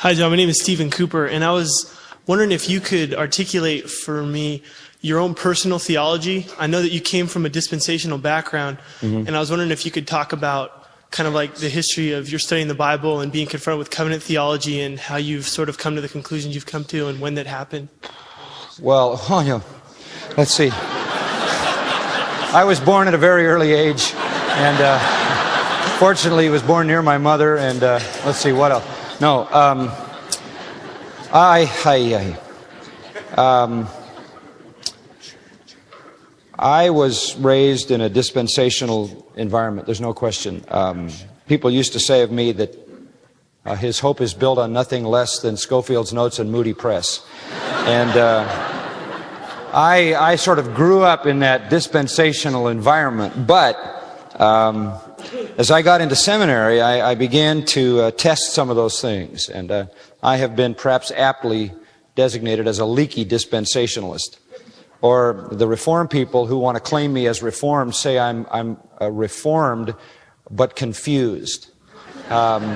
Hi, John. My name is Stephen Cooper, and I was wondering if you could articulate for me your own personal theology. I know that you came from a dispensational background, and I was wondering if you could talk about kind of like the history of your studying the Bible and being confronted with covenant theology and how you've sort of come to the conclusions you've come to and when that happened. Well, let's see. I was born at a very early age, and fortunately was born near my mother, and let's see, what else? No, I was raised in a dispensational environment, there's no question. People used to say of me that his hope is built on nothing less than Schofield's Notes and Moody Press. And I sort of grew up in that dispensational environment, but as I got into seminary, I began to test some of those things, and I have been perhaps aptly designated as a leaky dispensationalist. Or the Reformed people who want to claim me as Reformed say I'm reformed but confused. But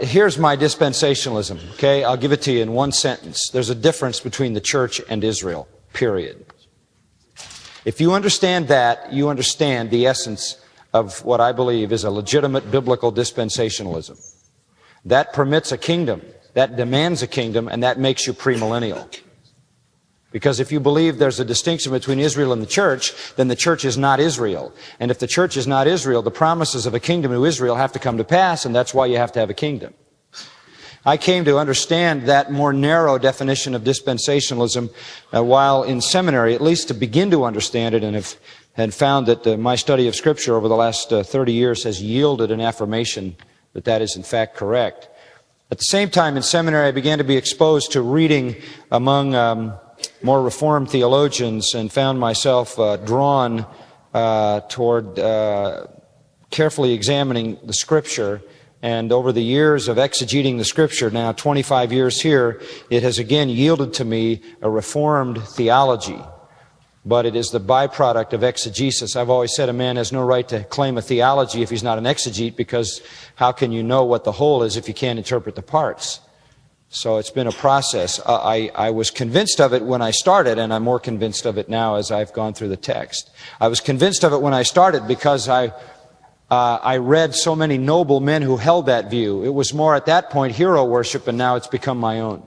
here's my dispensationalism, okay? I'll give it to you in one sentence. There's a difference between the church and Israel, period. If you understand that, you understand the essence of what I believe is a legitimate biblical dispensationalism. That permits a kingdom, that demands a kingdom, and that makes you premillennial. Because if you believe there's a distinction between Israel and the church, then the church is not Israel. And if the church is not Israel, the promises of a kingdom to Israel have to come to pass, and that's why you have to have a kingdom. I came to understand that more narrow definition of dispensationalism while in seminary, at least to begin to understand it, and found that my study of Scripture over the last 30 years has yielded an affirmation that that is in fact correct. At the same time, in seminary, I began to be exposed to reading among more Reformed theologians and found myself drawn toward carefully examining the Scripture. And over the years of exegeting the Scripture, now 25 years here, it has again yielded to me a Reformed theology. But it is the byproduct of exegesis. I've always said a man has no right to claim a theology if he's not an exegete, because how can you know what the whole is if you can't interpret the parts? So it's been a process. I was convinced of it when I started, and I'm more convinced of it now as I've gone through the text. I was convinced of it when I started because I read so many noble men who held that view. It was more at that point hero worship, and now it's become my own.